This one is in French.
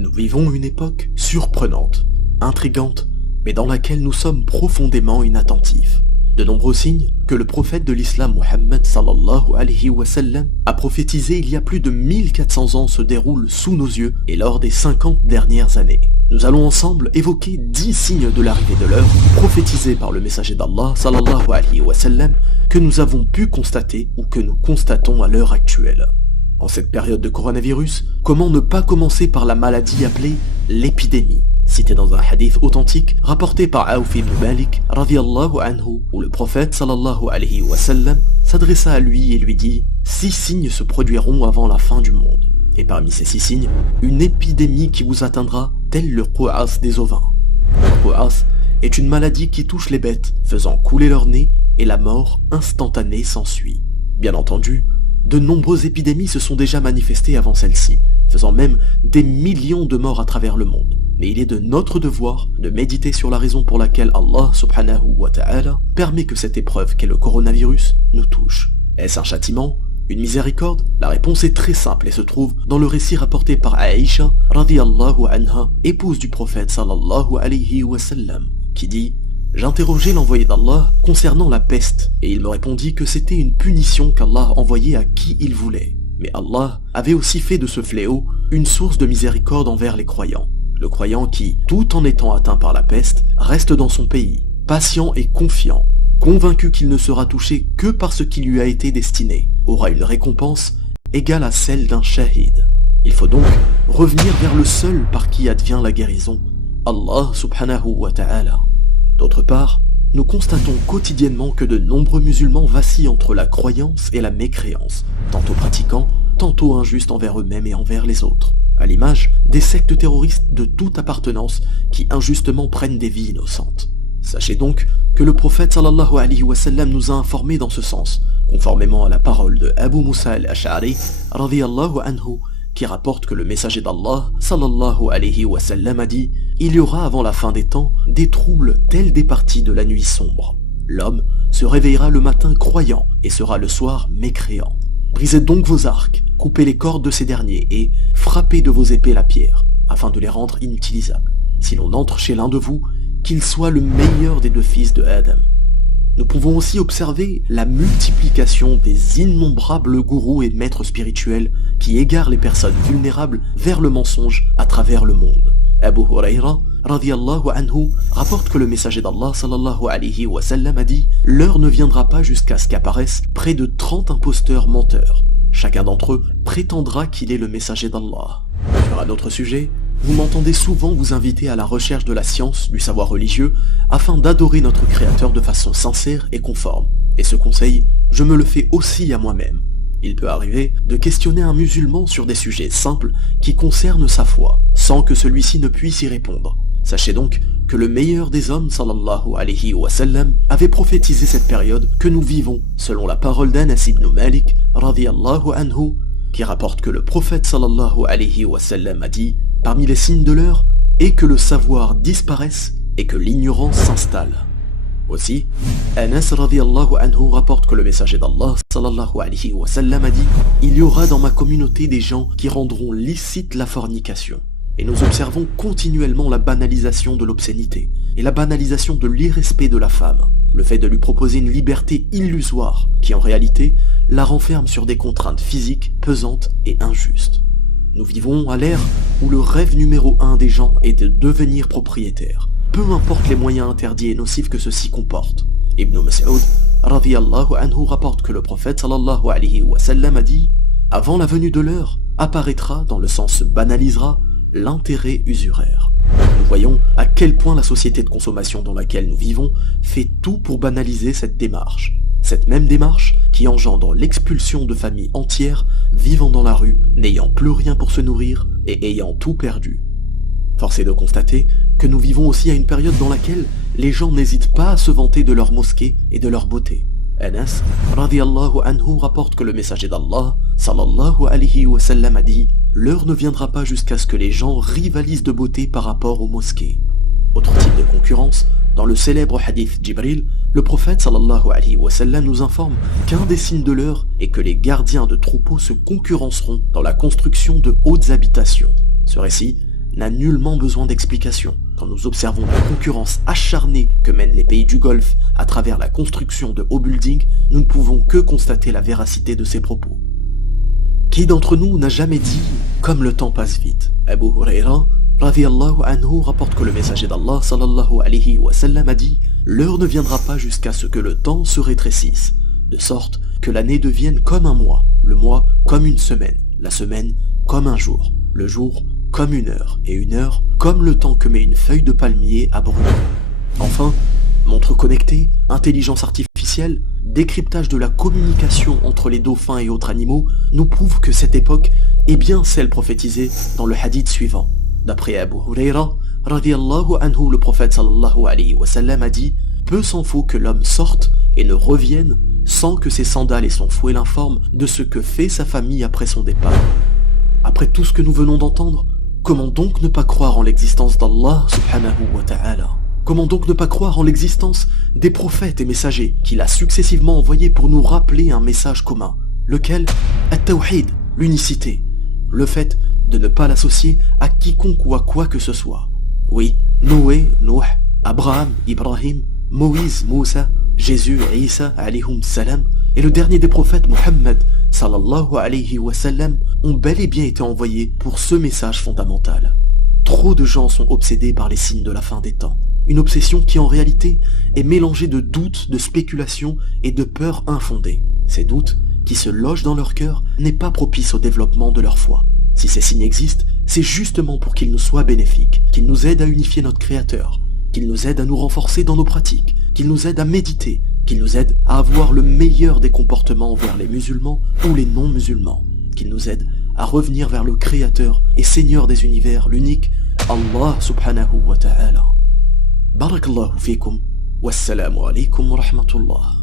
Nous vivons une époque surprenante, intrigante, mais dans laquelle nous sommes profondément inattentifs. De nombreux signes que le prophète de l'islam Muhammad sallallahu alayhi wa sallam a prophétisé il y a plus de 1400 ans se déroulent sous nos yeux et lors des 50 dernières années. Nous allons ensemble évoquer 10 signes de l'arrivée de l'heure prophétisés par le messager d'Allah sallallahu alayhi wa sallam que nous avons pu constater ou que nous constatons à l'heure actuelle. En cette période de coronavirus, comment ne pas commencer par la maladie appelée l'épidémie, citée dans un hadith authentique rapporté par Auf ibn Malik radiyallahu anhu, où le prophète sallallahu alayhi wa sallam s'adressa à lui et lui dit « 6 signes se produiront avant la fin du monde. Et parmi ces 6 signes, une épidémie qui vous atteindra, tel le qu'as des ovins. Le qu'as est une maladie qui touche les bêtes, faisant couler leur nez, et la mort instantanée s'ensuit. Bien entendu, de nombreuses épidémies se sont déjà manifestées avant celle-ci, faisant même des millions de morts à travers le monde. Mais il est de notre devoir de méditer sur la raison pour laquelle Allah subhanahu wa ta'ala permet que cette épreuve qu'est le coronavirus nous touche. Est-ce un châtiment? Une miséricorde? La réponse est très simple et se trouve dans le récit rapporté par Aïcha radiyallahu anha, épouse du prophète sallallahu alayhi wa sallam, qui dit « J'interrogeai l'envoyé d'Allah concernant la peste, et il me répondit que c'était une punition qu'Allah envoyait à qui il voulait. Mais Allah avait aussi fait de ce fléau une source de miséricorde envers les croyants. Le croyant qui, tout en étant atteint par la peste, reste dans son pays, patient et confiant, convaincu qu'il ne sera touché que par ce qui lui a été destiné, aura une récompense égale à celle d'un shahid. Il faut donc revenir vers le seul par qui advient la guérison, Allah subhanahu wa ta'ala. D'autre part, nous constatons quotidiennement que de nombreux musulmans vacillent entre la croyance et la mécréance, tantôt pratiquants, tantôt injustes envers eux-mêmes et envers les autres, à l'image des sectes terroristes de toute appartenance qui injustement prennent des vies innocentes. Sachez donc que le prophète sallallahu alayhi wa sallam nous a informés dans ce sens, conformément à la parole de Abu Musa al-Ash'ari radiyallahu anhu, qui rapporte que le messager d'Allah sallallahu alayhi wa sallam a dit « Il y aura avant la fin des temps des troubles tels des parties de la nuit sombre. L'homme se réveillera le matin croyant et sera le soir mécréant. Brisez donc vos arcs, coupez les cordes de ces derniers et frappez de vos épées la pierre, afin de les rendre inutilisables. Si l'on entre chez l'un de vous, qu'il soit le meilleur des 2 fils de Adam. » Nous pouvons aussi observer la multiplication des innombrables gourous et maîtres spirituels qui égarent les personnes vulnérables vers le mensonge à travers le monde. Abu Huraira radiyallahu anhu rapporte que le messager d'Allah sallallahu alayhi wa sallam a dit « L'heure ne viendra pas jusqu'à ce qu'apparaissent près de 30 imposteurs menteurs. Chacun d'entre eux prétendra qu'il est le messager d'Allah. » Sur un autre sujet, vous m'entendez souvent vous inviter à la recherche de la science, du savoir religieux, afin d'adorer notre Créateur de façon sincère et conforme. Et ce conseil, je me le fais aussi à moi-même. Il peut arriver de questionner un musulman sur des sujets simples qui concernent sa foi, sans que celui-ci ne puisse y répondre. Sachez donc que le meilleur des hommes, sallallahu alayhi wa sallam, avait prophétisé cette période que nous vivons, selon la parole d'Anas ibn Malik, radiyallahu anhu, qui rapporte que le prophète sallallahu alayhi wa sallam a dit « Parmi les signes de l'heure est que le savoir disparaisse et que l'ignorance s'installe. » Aussi, Anas radiyallahu anhu rapporte que le messager d'Allah sallallahu alayhi wa sallam a dit « Il y aura dans ma communauté des gens qui rendront licite la fornication. » Et nous observons continuellement la banalisation de l'obscénité et la banalisation de l'irrespect de la femme, le fait de lui proposer une liberté illusoire qui en réalité la renferme sur des contraintes physiques pesantes et injustes. Nous vivons à l'ère où le rêve numéro 1 des gens est de devenir propriétaire, peu importe les moyens interdits et nocifs que ceux-ci comportent. Ibn Mas'ud radiyallahu anhu rapporte que le prophète sallallahu alayhi wa sallam a dit « Avant la venue de l'heure, apparaîtra, dans le sens se banalisera, l'intérêt usuraire. » Nous voyons à quel point la société de consommation dans laquelle nous vivons fait tout pour banaliser cette démarche. Cette même démarche qui engendre l'expulsion de familles entières vivant dans la rue, n'ayant plus rien pour se nourrir et ayant tout perdu. Force est de constater que nous vivons aussi à une période dans laquelle les gens n'hésitent pas à se vanter de leur mosquée et de leur beauté. Anas radiyallahu anhu rapporte que le messager d'Allah sallallahu alayhi wa sallam a dit « L'heure ne viendra pas jusqu'à ce que les gens rivalisent de beauté par rapport aux mosquées. » Autre type de concurrence, dans le célèbre hadith Jibril, le prophète sallallahu alayhi wa sallam nous informe qu'un des signes de l'heure est que les gardiens de troupeaux se concurrenceront dans la construction de hautes habitations. Ce récit n'a nullement besoin d'explication. Quand nous observons la concurrence acharnée que mènent les pays du Golfe à travers la construction de hauts buildings, nous ne pouvons que constater la véracité de ces propos. Qui d'entre nous n'a jamais dit « comme le temps passe vite » Abu Huraira radiyallahu anhu rapporte que le messager d'Allah sallallahu alayhi wa sallam a dit « L'heure ne viendra pas jusqu'à ce que le temps se rétrécisse, de sorte que l'année devienne comme un mois, le mois comme une semaine, la semaine comme un jour, le jour comme une heure, et une heure comme le temps que met une feuille de palmier à brûler. » Enfin, montres connectées, intelligence artificielle, décryptage de la communication entre les dauphins et autres animaux nous prouvent que cette époque est bien celle prophétisée dans le hadith suivant. D'après Abu Huraira, radiyallahu anhu, le prophète sallallahu alayhi wa sallam a dit « Peu s'en faut que l'homme sorte et ne revienne sans que ses sandales et son fouet l'informent de ce que fait sa famille après son départ. » Après tout ce que nous venons d'entendre, comment donc ne pas croire en l'existence d'Allah subhanahu wa ta'ala? Comment donc ne pas croire en l'existence des prophètes et messagers qu'il a successivement envoyés pour nous rappeler un message commun, lequel At-Tawhid, l'unicité, le fait de ne pas l'associer à quiconque ou à quoi que ce soit. Oui, Noé, Nuh, Abraham, Ibrahim, Moïse, Moussa, Jésus, Isa, alayhum salam, et le dernier des prophètes, Muhammad, sallallahu alayhi wa sallam, ont bel et bien été envoyés pour ce message fondamental. Trop de gens sont obsédés par les signes de la fin des temps. Une obsession qui en réalité est mélangée de doutes, de spéculations et de peurs infondées. Ces doutes, qui se logent dans leur cœur, n'est pas propice au développement de leur foi. Si ces signes existent, c'est justement pour qu'ils nous soient bénéfiques, qu'ils nous aident à unifier notre Créateur, qu'ils nous aident à nous renforcer dans nos pratiques, qu'ils nous aident à méditer, qu'ils nous aident à avoir le meilleur des comportements envers les musulmans ou les non-musulmans, qu'ils nous aident à revenir vers le Créateur et Seigneur des univers, l'unique Allah subhanahu wa ta'ala. Barakallahu fikum, wassalamu alaykum wa rahmatullah.